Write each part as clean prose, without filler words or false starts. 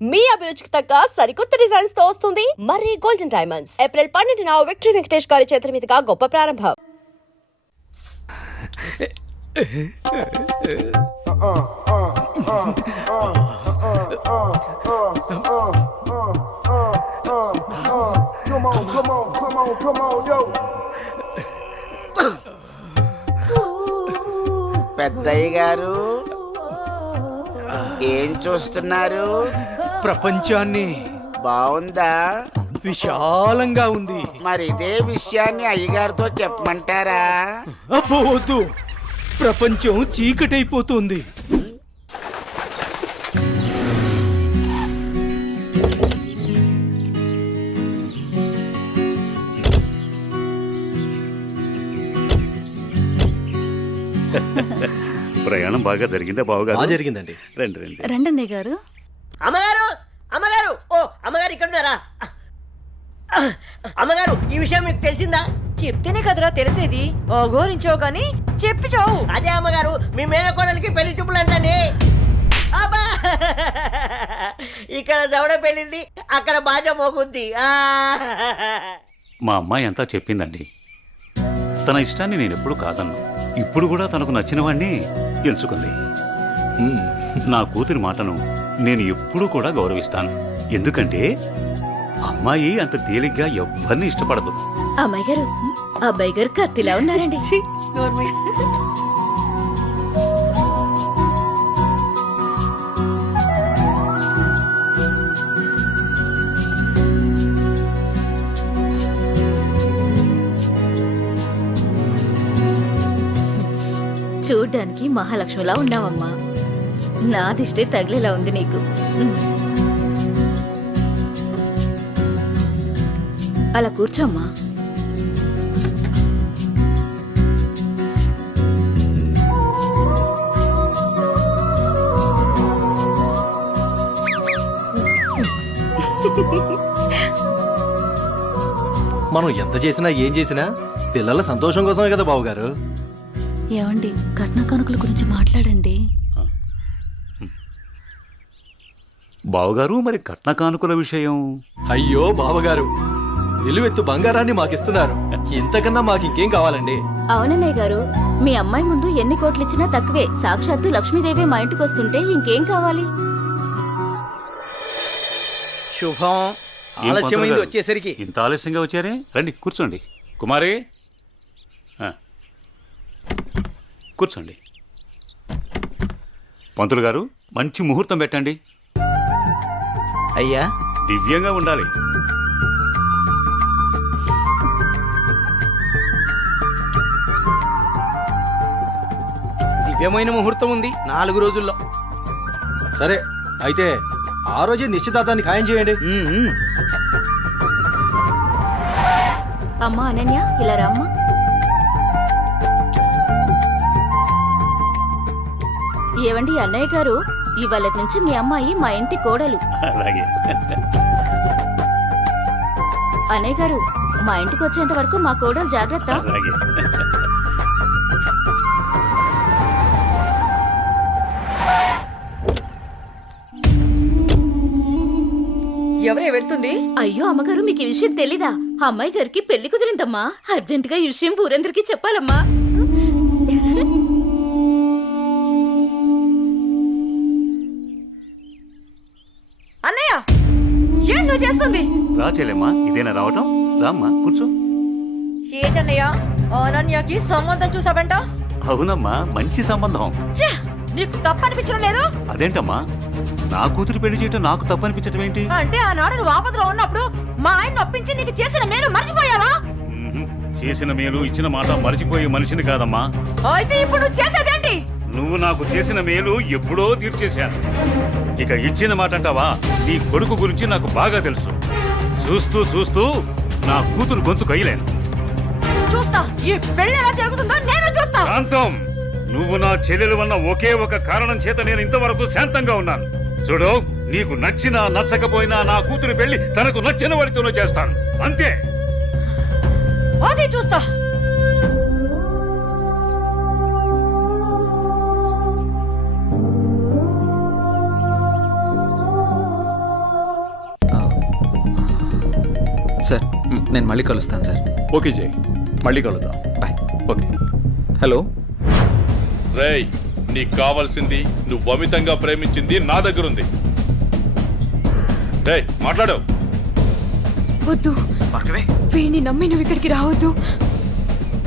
మీ అభిరుచికి తగ్గ సరికొత్త డిజైన్స్ తో వస్తుంది మర్రి గోల్డెన్ డైమండ్స్. ఏప్రిల్ 12న విక్టరీ వెంకటేష్ గారి చేతుల మీదుగా గొప్ప ప్రారంభం. పెద్దయ్య గారు ఏం చూస్తున్నారు? ప్రపంచాన్ని. బాగుందా? విశాలంగా ఉంది. మరి ఇదే విషయాన్ని అయ్యగారితో చెప్పమంటారా? అబ్బో వద్దు, ప్రపంచం చీకటైపోతుంది. ప్రయాణం బాగా జరిగిందా బావగారు? జరిగిందండి. రండి రండి. రండన్నయ్య గారు. అమ్మగారు, అమ్మగారు, ఓ అమ్మగారు ఇక్కడ ఉన్నారా? అమ్మగారు, ఈ విషయం మీకు తెలిసిందా? చెప్తేనే కదరా తెలిసేది. అఘోరించావు గాని చెప్పి చావు. అదే అమ్మగారు, మీ మేనకోడలికి పెళ్లి చూపులు అంటండి. అబ్బా! ఇక్కడ దవడ పెళ్ళింది, అక్కడ బాజ మోగుద్ది. మా అమ్మాయి అంతా చెప్పిందండి. తన ఇష్టాన్ని నేను ఎప్పుడు కాదన్ను. ఇప్పుడు కూడా తనకు నచ్చిన వాడిని ఎంచుకుంది. నా కూతురి మాటను నేను ఎప్పుడూ కూడా గౌరవిస్తాను. ఎందుకంటే అమ్మాయి అంత తేలిగ్గా ఎవ్వరిని ఇష్టపడదు. అమ్మాయి గారు, అబ్బాయి గారు కత్తిలా ఉన్నారండి. చూడ్డానికి మహాలక్ష్మిలా ఉన్నావమ్మా. నా దిష్టే తగిలేలా ఉంది నీకు. అలా కూర్చోమ్మా. మనం ఎంత చేసినా ఏం చేసినా పిల్లల సంతోషం కోసమే కదా బావగారు. ఏమండి, కట్న కానుకల గురించి మాట్లాడండి. బావగారు, మరి కట్న కానుకల విషయం? అయ్యో బావగారు, నిలువెత్తు బంగారాన్ని మాకిస్తున్నారు. ఇంతకన్నా మాకు ఇంకేం కావాలండి? అవునన్నయ్య గారు, మీ అమ్మాయి ముందు ఎన్ని కోట్లు ఇచ్చినా తక్కువే. సాక్షాత్తు లక్ష్మీదేవి మా ఇంటికి వస్తుంటే ఇంకేం కావాలి? శుభం. ఆలస్యమైంది వచ్చేసరికి. ఇంత ఆలస్యంగా వచ్చారే? రండి కూర్చోండి. కుమారి కూర్చోండి. పంతులు గారు, మంచి ముహూర్తం పెట్టండి. అయ్యా, దివ్యంగా ఉండాలి. దివ్యమైన ముహూర్తం ఉంది 4 రోజుల్లో. సరే అయితే ఆ రోజే నిశ్చితార్థాన్ని ఖాయం చేయండి. అమ్మా అనన్య, ఇలా రామ్మా. ఏవండి అన్నయ్య గారు, ఇవాళ నుంచి మీ అమ్మాయి మా ఇంటి కోడలు. అలాగే. అన్నయ్య గారు, మా ఇంటికి వచ్చేంత వరకు మా కోడలు జాగ్రత్త. అలాగే. ఎవరే వెళ్తుంది? అయ్యో అమ్మగారు, మీకు ఈ విషయం తెలీదా? అమ్మాయి గారికి పెళ్లి కుదిరిందమ్మా. అర్జెంటుగా ఈ విషయం ఊరందరికీ చెప్పాలమ్మా. అన్నయ్య, ఏం నువ్వు చేస్తుంది? రా చెల్లెమ్మా, ఇదేనా రావటం? రామ్మా కూర్చో. ఏంటన్నయ్య, అనన్యకి సంబంధం చూసావంట? అవునమ్మా, మంచి సంబంధం. ఛే, నీకు తప్పనిపించడం లేదు? అదేంటమ్మా, నా కూతురు పెళ్లి చేయటం నాకు తప్పనిపించటం ఏంటి? అంటే ఆనాడు నువ్వు ఆపదలో ఉన్నప్పుడు మా ఆయన ఒప్పించి నీకు చేసిన మేలు మర్చిపోయావా? చేసిన మేలు ఇచ్చిన మాట మర్చిపోయే మనిషిని కాదమ్మా. అయితే ఇప్పుడు నువ్వు చేసేదేంటి? నువ్వు నాకు చేసిన మేలు ఎప్పుడో తీర్చేశాను. ఇక ఇచ్చిన మాట అంటావా? నీ కొడుకు గురించి నాకు బాగా తెలుసు. చూస్తూ చూస్తూ నా కూతురు గొంతు కయ్యలేను. చూస్తా, ఈ పెళ్లి ఎలా జరుగుతుందో నేను చూస్తా. శాంతం, నువ్వు నా చెల్లెలు అన్న ఒకే ఒక కారణం చేత నేను ఇంతవరకు శాంతంగా ఉన్నాను. చూడు, నీకు నచ్చినా నచ్చకపోయినా నా కూతురు పెళ్లి తనకు నచ్చిన వాడితోనూ చేస్తాను, అంతే. అది చూస్తా. సార్ నేను మళ్ళీ కలుస్తాను సార్. ఓకే జై, మళ్ళీ కలుద్దాం. బాయ్. ఓకే. హలో. రేయ్, నీకు కావాల్సింది నువ్వు అమితంగా ప్రేమించింది నా దగ్గర ఉంది. రేయ్ మాట్లాడు. వద్దు, భార్గవి. వీడిని నమ్మి నువ్వు ఇక్కడికి రావద్దు.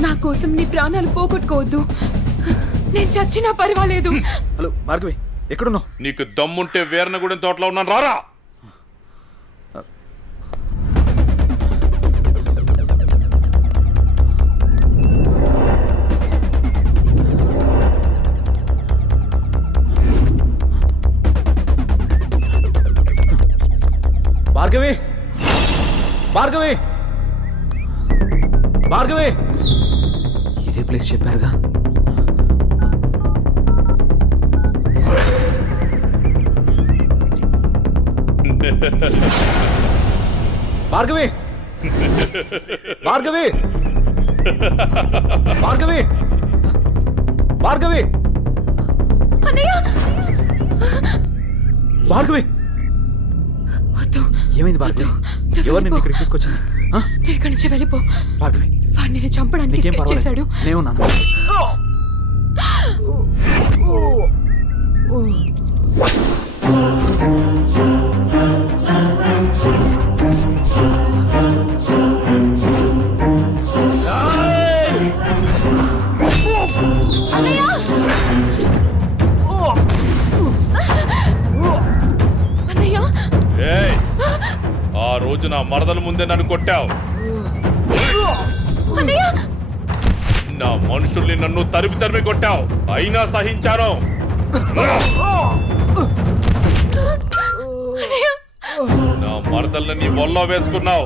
నా కోసం నీ ప్రాణాలు పోగొట్టుకోవద్దు. నేను చచ్చినా పర్వాలేదు. హలో భార్గవి, ఎక్కడున్నావు? నీకు దమ్ముంటే వీరనగూడెం తోటలో ఉన్నాను, రారా. భార్గవి, భార్గవి, భార్గవి. ఇదే ప్లేస్ చెప్పారుగా. భార్గవి, భార్గవి, భార్గవి, భార్గవి, అన్నయ్య, భార్గవి. వద్దు. ఏమైంది భార్గవి? నువ్వు ఎవరు నిన్ను వెళ్ళిపో. ఇక్కడికి తీసుకొచ్చింది? ఆ? నువ్వు ఇక్కడి నుంచి వెళ్ళిపో. భార్గవి, వాడిని నేను చంపడానికి నీకేం స్కెచ్ చేశాడు. పర్వాలేదు, నేనున్నాను. అన్నయ్య, ఏయ్, ఆ రోజు నా మరదల ముందే నన్ను కొట్టావు. అన్నయ్య, నా మనుషుల్ని నన్ను తరిమి తరిమి కొట్టావు, అయినా సహించాను. నా మరదల్ని నీ వల్లో వేసుకున్నావు,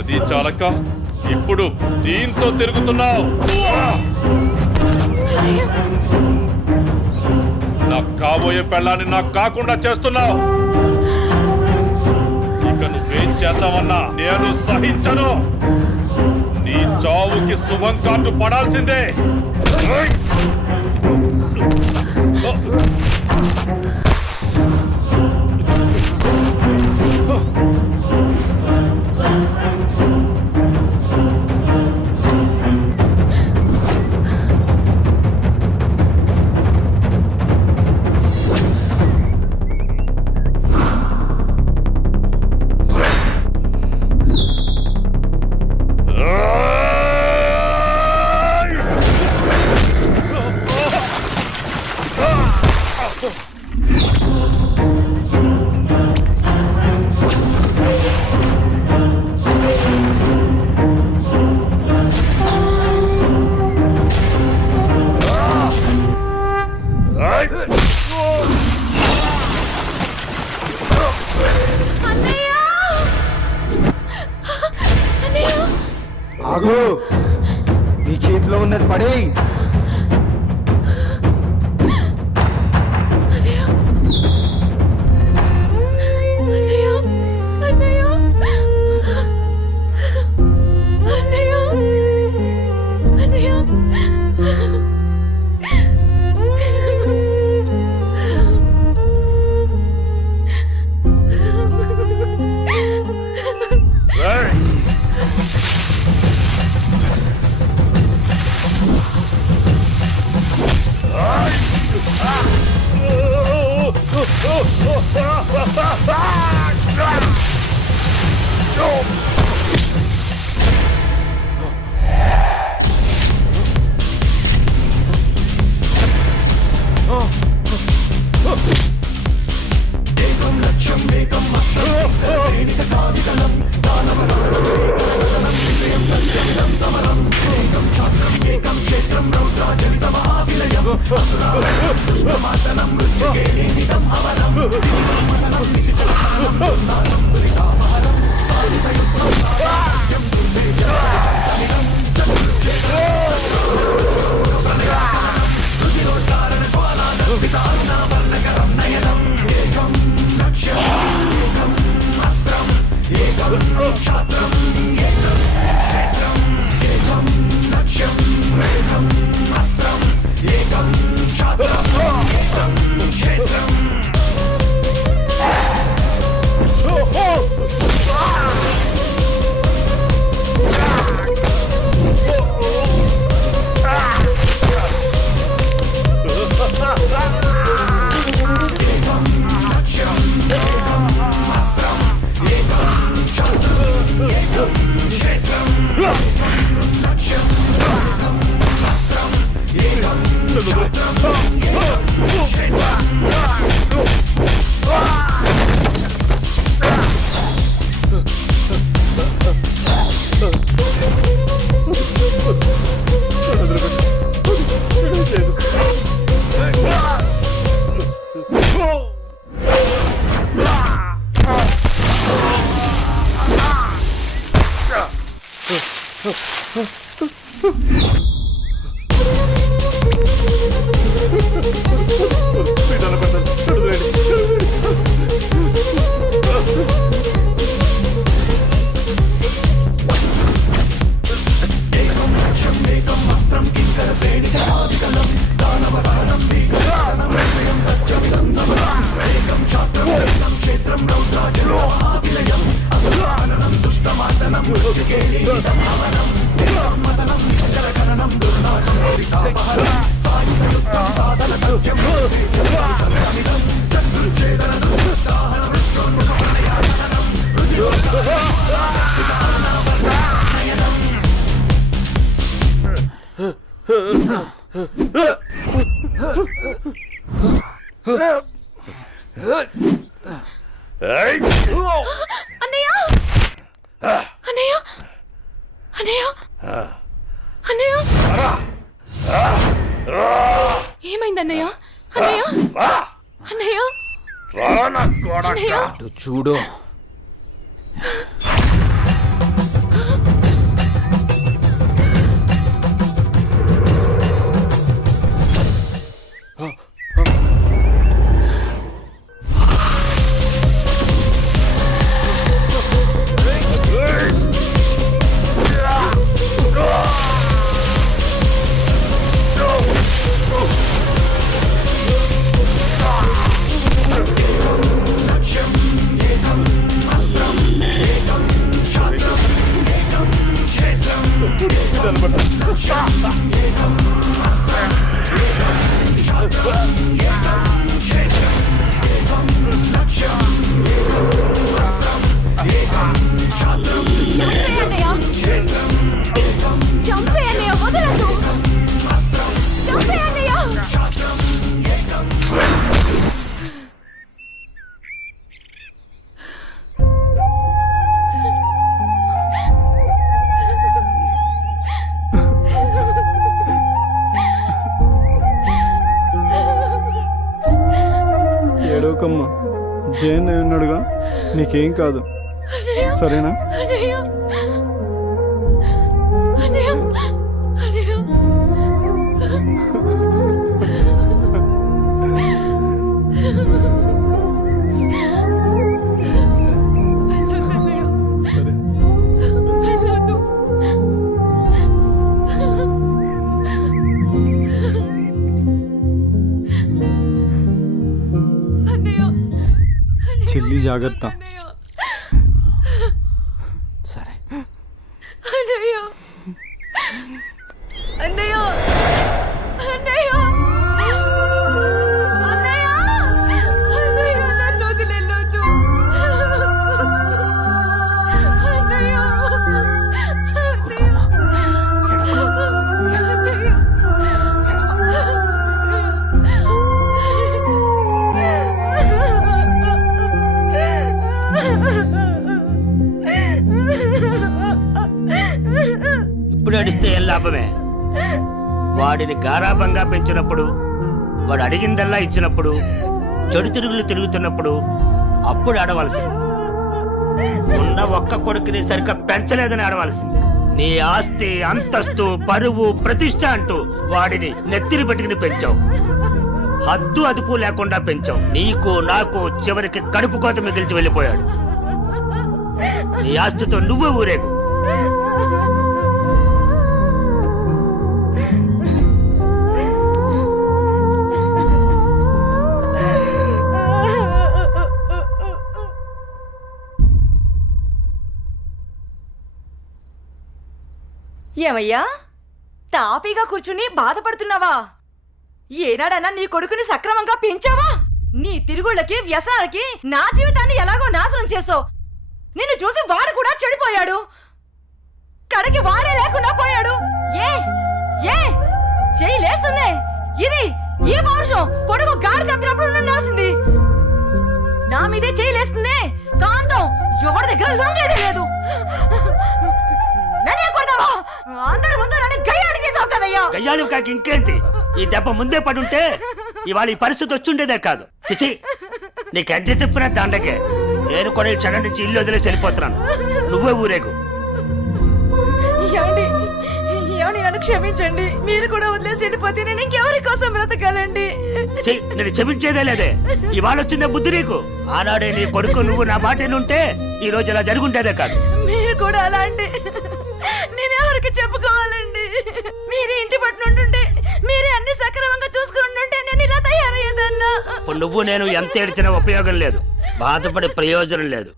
అది చాలక ఇప్పుడు దీంతో తిరుగుతున్నావు. నాకు కాబోయే పెళ్ళాన్ని నాకు కాకుండా చేస్తున్నావు. ఇక నువ్వేం చేస్తావన్నా నేను సహించను. నీ చావుకి శుభం కార్డు పడాల్సిందే. ఆగు, నీ చేతిలో ఉన్నది పడే. అన్నయ్య అన్నయ్య అన్నయ్య అన్నయ్య ఏమైంది అన్నయ్య అన్నయ్య అన్నయ్య అన్నయ్య అటు చూడు. చంపే అన్నయ్య వదలదు చంపే అన్నయ్య ఏడవకమ్మా జైన్ ఉన్నాడుగా, నీకేం కాదు, సరేనా? అన్నయ్య అన్నయ్య అన్నయ్య సరే. వెళ్ళొద్దు అన్నయ్య చెల్లి జాగ్రత్త. అన్నయ్య సరే. అన్నయ్య అన్నయ్య అన్నయ్య అన్నయ్య అన్నయ్య నన్ను వదిలేయొద్దు అన్నయ్య ఇప్పుడు అడిస్తే ఏం లాభమే? వాడిని గారాబంగా పెంచినప్పుడు, వాడు అడిగిందల్లా ఇచ్చినప్పుడు, చెడు తిరుగులు తిరుగుతున్నప్పుడు అప్పుడు ఆడవలసింది. ఉన్న ఒక్క కొడుకుని సరిగ్గా పెంచలేదని ఆడవలసింది. నీ ఆస్తి, అంతస్తు, పరువు, ప్రతిష్ట అంటూ వాడిని నెత్తిని పెట్టుకుని పెంచావు. హద్దు అదుపు లేకుండా పెంచావు. నీకు నాకు చివరికి కడుపు కోత మిగిల్చి వెళ్ళిపోయాడు. నీ ఆస్తితో నువ్వే ఊరేగు. ఏమయ్యా తాపీగా కూర్చుని బాధపడుతున్నావా? ఏనాడన్నా నీ కొడుకుని సక్రమంగా పెంచావా? నీ తిరుగుళ్ళకి వ్యసనాలకి నా జీవితాన్ని ఎలాగో నాశనం చేసావు. నిన్ను చూసి వాడు కూడా చెడిపోయాడు. కడకి వాడే లేకుండా పోయాడు. ఏ ఏ చెయ్యి లేస్తుంది. ఇది ఈ పౌరుషం కొడుకు గాడి తప్పినప్పుడు ఉండాల్సింది. నా మీదే చెయ్యి లేస్తుంది. కాంతం ఎవరి దగ్గర లొంగేదే లేదు. నన్నే కొడతావా? అందరి ముందు నన్ను గయ్యాడి చేసావు కదయ్యా. గయ్యాలు కాక ఇంకేంటి? ఈ దెబ్బ ముందే పడుంటే ఇవాళ ఈ పరిస్థితి వచ్చుండేదే కాదు. చిచి, నీకెంత చెప్పినా దండకే. నేను కూడా ఈ క్షణం నుంచి ఇల్లు వదిలేసి వెళ్ళిపోతున్నాను. నువ్వే ఊరేగు. ఏమండి ఏమండి నన్ను క్షమించండి. మీరు కూడా వదిలేసి వెళ్ళిపోతే నేను ఇంకెవరి కోసం బ్రతకాలండి? ఛీ, నేను క్షమించేదే లేదే. ఇవాళ వచ్చిందే బుద్ధి నీకు. ఆనాడే నీ కొడుకు నువ్వు నా మాట ఉంటే ఈ రోజు ఇలా జరుగుంటేదే కాదు. మీరు కూడా అలాంటి నేను ఎవరికి చెప్పుకోవాలండి? మీరే ఇంటి పట్టు ఉంటుంటే, మీరే అన్ని సక్రమంగా చూసుకుని ఉంటే నేను ఇలా తయారయ్యేదన్నా. ఇప్పుడు నువ్వు నేను ఎంత ఏడ్చినా ఉపయోగం లేదు, బాధపడే ప్రయోజనం లేదు.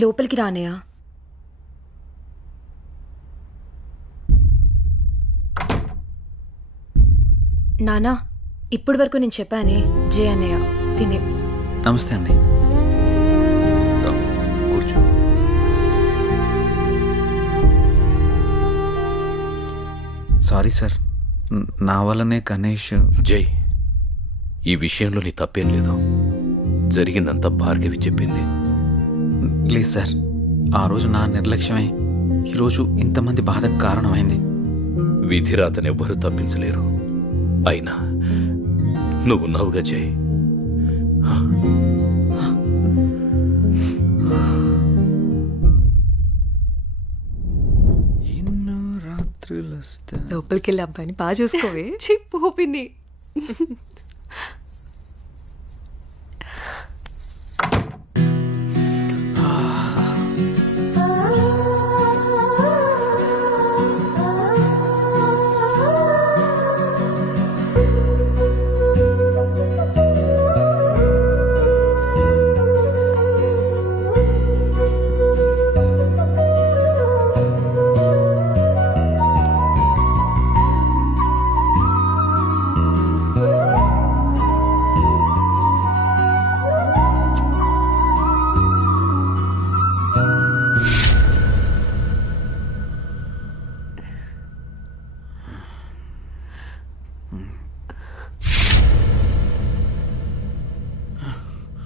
లోపలికి రానయ్యా. నానా, ఇప్పటి వరకు నేను చెప్పానే జే అన్నయ్య తినే. నమస్తే అండి. కూర్చో. సారీ సార్, నా వల్లనే గణేష్. జై, ఈ విషయంలో నీ తప్పేం లేదు. జరిగిందంతా భార్గవి చెప్పింది. లేదు సార్, ఆ రోజు నా నిర్లక్ష్యమే ఈరోజు ఇంతమంది బాధకు కారణమైంది. విధిరాతనెవ్వరూ తప్పించలేరు. అయినా నువ్వున్నావుగా జై. ఎన్నో రాత్రులు వస్తా. లోపలికి వెళ్ళి అబ్బాయిని బాగా చూసుకోవే. చిప్పుని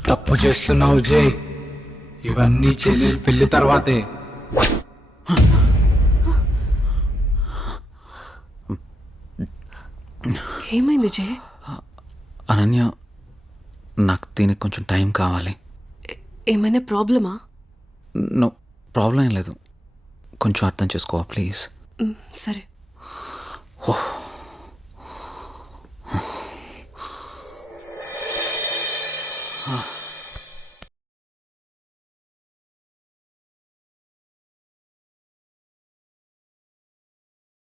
తప్పు చేస్తున్నావు జై. ఇవన్నీ చెల్లెలు పెళ్లి తర్వాతే. ఏమైంది జే? అనన్య, నాకు దీనికి కొంచెం టైం కావాలి. ఏమైనా ప్రాబ్లమా? నో ప్రాబ్లం ఏం లేదు, కొంచెం అర్థం చేసుకోవా ప్లీజ్. సరే. ఓహ్